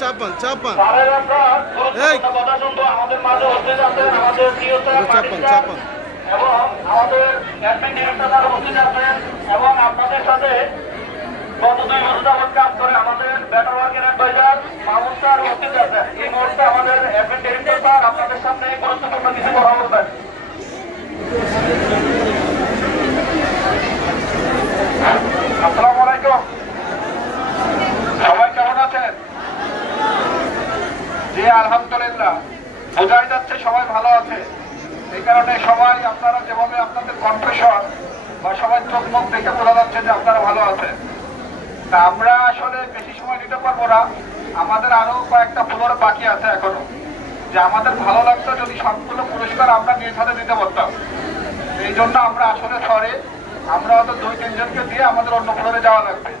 চাপান চাপান চাপান চাপান এবং আমাদের অ্যাডমিন ডিরেক্টর উপস্থিত আছেন এবং আপনাদের সাথে গত দুই বছর যাবৎ কাজ করে আমাদের বেটার ওয়ার্কের অ্যাডভাইজার মাহমুদ স্যার উপস্থিত আছেন এই। মুহূর্তে আমাদের অ্যাডমিন ডিরেক্টর স্যার আপনাদের সামনে গুরুত্বপূর্ণ কিছু কথা বলবেন আসসালামু আলাইকুম সবাই কেমন আছেন জি আলহামদুলিল্লাহ বোঝাই যাচ্ছে সবাই ভালো আছে এই কারণে সবাই আপনারা যেভাবে আপনাদের কনফেশন বা সবাই চোখ মুখ দেখে বোঝা যাচ্ছে যে আপনারা ভালো আছেন। তা আমরা আসলে বেশি সময় দিতে পারব না। আমাদের আরও কয়েকটা ফ্লোর বাকি আছে এখনও। যে আমাদের ভালো লাগতো যদি সবগুলো পুরস্কার আমরা নিজ হাতে দিতে পারতাম। এই জন্য আমরা আসলে সরে আমরা হয়তো দুই, তিনজনকে দিয়ে আমাদের অন্য ফ্লোরে যাওয়া লাগবে।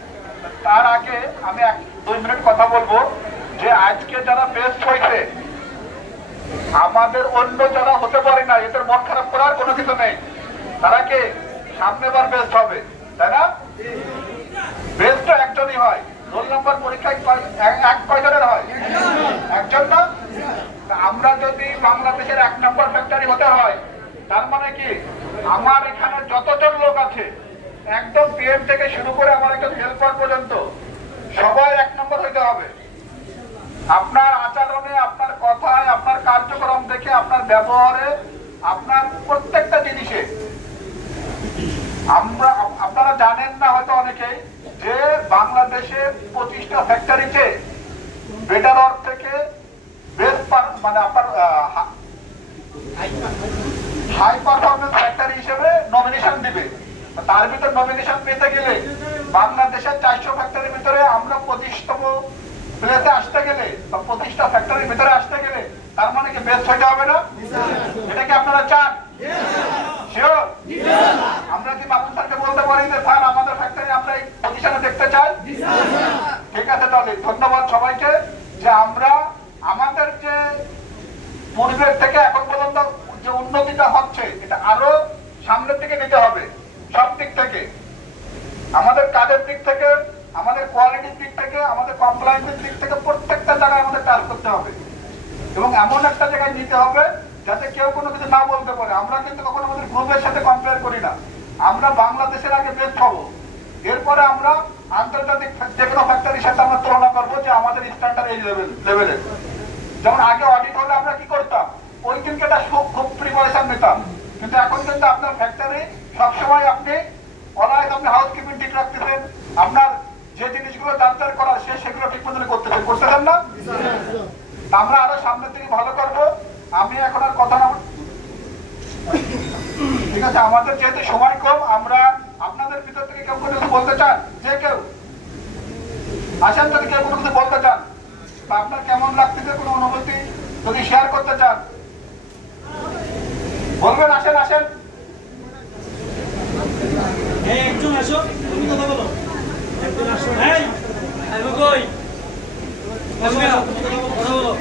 তার আগে আমি এক, দুই মিনিট কথা বলব যে আজকে যারা বেস্ট হয়েছে, আমাদের অন্য যারা হতে পারে না, এদের মন খারাপ করার কোনো কিছু নেই। তারা কে? সামনে বার বেস্ট হবে, তাই না? বেস্ট তো একজনই হয়। রোল নাম্বার পরীক্ষায় এক কয়জনের হয়? একজন না? আমরা যদি বাংলাদেশের এক নম্বর ফ্যাক্টরি হতে হয়, তার মানে কি? আমার এখানে যতজন লোক আছে, একদম পিএম থেকে শুরু করে আমার একজন হেল্পার পর্যন্ত, সবাই এক নম্বর হইতে হবে। আপনার আচরণে, আপনার কথায়, আপনার কার্যক্রম দেখে, আপনার ব্যবহারে, আপনার প্রত্যেকটা জিনিসে আমরা আপনারা জানেন না হয়তো অনেকেই যে বাংলাদেশে পঁচিশটা ফ্যাক্টরিতে বেটার ওয়ার্ক থেকে বেস্ট মানে আপনার হাই পারফরমেন্স ফ্যাক্টরি হিসেবে নমিনেশন দিবে। তার ভিতর নমিনেশন পেতে গেলে বাংলাদেশের চারশো ফ্যাক্টরির ভিতরে আমরা পঁচিশতম প্লেসে আসতে গেলে, বা পঁচিশটা ফ্যাক্টরির ভিতরে আসতে গেলে তার মানে কি বেস্ট হইতে হবে না? এটা কি আপনারা চান? আমরা কি বাবু স্যারকে বলতে পারি যে স্যার আমাদের ফ্যাক্টরি আমরা এই পজিশনে দেখতে চাই ঠিক আছে তাহলে ধন্যবাদ সবাইকে যে আমরা আমাদের যে পূর্বের থেকে এখন পর্যন্ত যে উন্নতিটা হচ্ছে, এটা আরও সামনের দিকে নিতে হবে, সব দিক থেকে। আমাদের কাজের দিক থেকে, আমাদের কোয়ালিটির দিক থেকে, আমাদের কমপ্লায়েন্সের দিক থেকে প্রত্যেকটা জায়গায় আমাদের কাজ করতে হবে। এবং এমন একটা জায়গায় নিতে হবে যাতে কেউ কোনো কিছু না বলতে পারে। আমরা কিন্তু কখনো আমাদের গ্রুপের সাথে কম্পেয়ার করি না। আমরা বাংলাদেশের আগে বেস্ট হব। এরপরে আমরা আন্তর্জাতিক যে কোনো ফ্যাক্টরির সাথে আমরা তুলনা করব যে আমাদের স্ট্যান্ডার্ড এই যেমন আগে অডিট হলে আমরা কি করতাম? ওই দিনকে খুব প্রিপারেশন নিতাম। কিন্তু এখন কিন্তু আপনার ফ্যাক্টরি সবসময় আপনি আপনি হাউস কিপিং ঠিক রাখতেছেন। আপনার যে জিনিসগুলো করার, সে সেগুলো ঠিক মতন করতেছেন। করতেছেন না? আমরা আরও সামনের দিকে ভালো করব। আমি এখন আর কথা না ঠিক আছে, আমাদের যেহেতু সময় কম, আমরা আপনাদের ভিতর থেকে কেউ কোনো বলতে চান যে কেউ। আসেন যদি কেউ কোনো কিছু বলতে চান তা আপনার কেমন লাগতেছে কোনো অনুভূতি যদি শেয়ার করতে চান? বলবেন আসেন আসেন। এই একজন আসো। তুমি কথা বলো। একজন আসো। এই আমি কই? আসো, কথা বলো।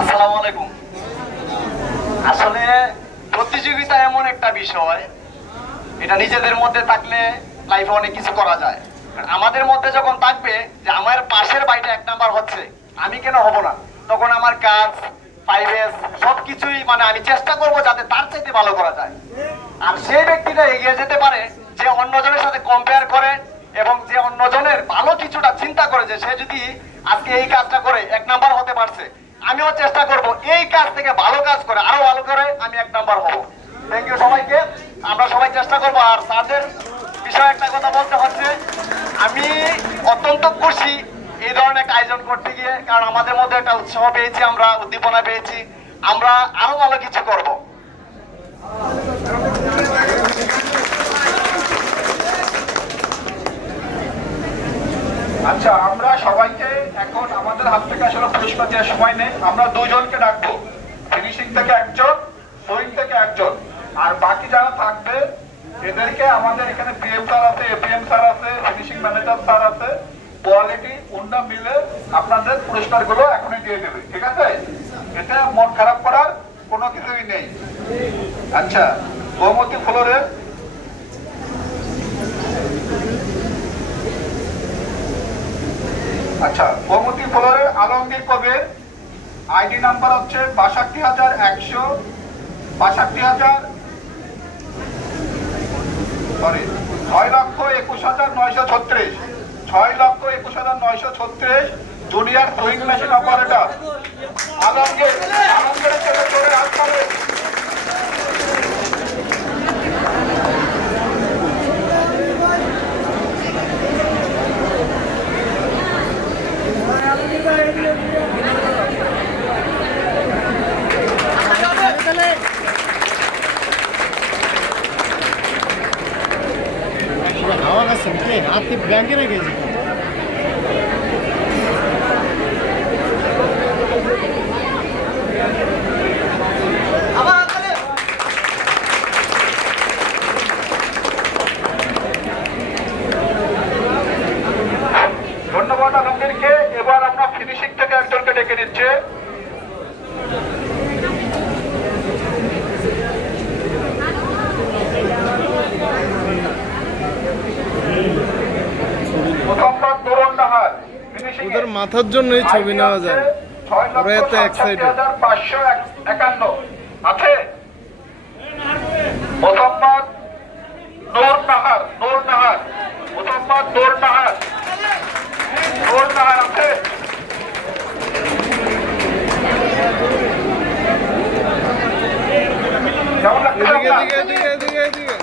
আসসালামু আলাইকুম। আসলে প্রতিযোগিতা এমন একটা বিষয় এটা নিজেদের মধ্যে থাকলে লাইফে অনেক কিছু করা যায়। আমাদের মধ্যে যখন থাকবে যে আমার পাশের বাড়িটা এক নাম্বার হচ্ছে, আমি কেন হব না? তখন আমার কাজ ফাইভ সব কিছুই মানে আমি চেষ্টা করব যাতে তার চাইতে ভালো করা যায়। আর সেই ব্যক্তিটা এগিয়ে যেতে পারে, যে অন্যজনের সাথে কম্পেয়ার করে এবং যে অন্যজনের ভালো কিছুটা চিন্তা করে যে সে যদি আজকে এই কাজটা করে, এক নাম্বার হতে পারছে, আমিও চেষ্টা করব এই কাজ থেকে ভালো কাজ করে, আরও ভালো করে আমি এক নাম্বার হব। থ্যাংক ইউ সবাইকে। আমরা সবাই চেষ্টা করব, আর স্যারদের বিষয়ে একটা কথা বলতে হচ্ছে, আমি অত্যন্ত খুশি এই ধরনের একটা আয়োজন করতে গিয়ে, কারণ আমাদের মধ্যে একটা উৎসাহ পেয়েছি, আমরা উদ্দীপনা পেয়েছি, আমরা আরও ভালো কিছু করব। আচ্ছা আমরা সবাইকে এখন আমাদের হাত থেকে আসলে পুরস্কার দেওয়ার সময় নেই, আমরা দুজনকে ডাকবো ফিনিশিং থেকে একজন সুইং থেকে একজন, আর বাকি যারা থাকবে এদেরকে আমাদের এখানে পিএম স্যার আছে এপিএম স্যার আছে ফিনিশিং ম্যানেজার স্যার আছে কোয়ালিটি উন্না মিলে আপনাদের পুরস্কারগুলো এখনই দিয়ে দেবে, ঠিক আছে? এটা মন খারাপ করার কোনো কিছুই নেই। আচ্ছা গোমতী ফ্লোরে আচ্ছা গোমতী ফ্লোরে আলমগীর কবির আইডি নাম্বার হচ্ছে বাষট্টি হাজার একশো বাষট্টি হাজার ছয় লক্ষ একুশ হাজার নয়শো ছত্রিশ। ছয় লক্ষ একুশ হাজার নয়শো ছত্রিশ junior sewing machine operator Alamgir, আলমগীরের ছেলে চোরের হাত কি আপনি ব্যাংকে রেখেছি ওদের মাথার জন্য এই ছবি নেওয়া যায়। ওরা এত এক্সাইটেড আছে? মোহাম্মদ এদিকে এদিকে এদিকে এদিকে।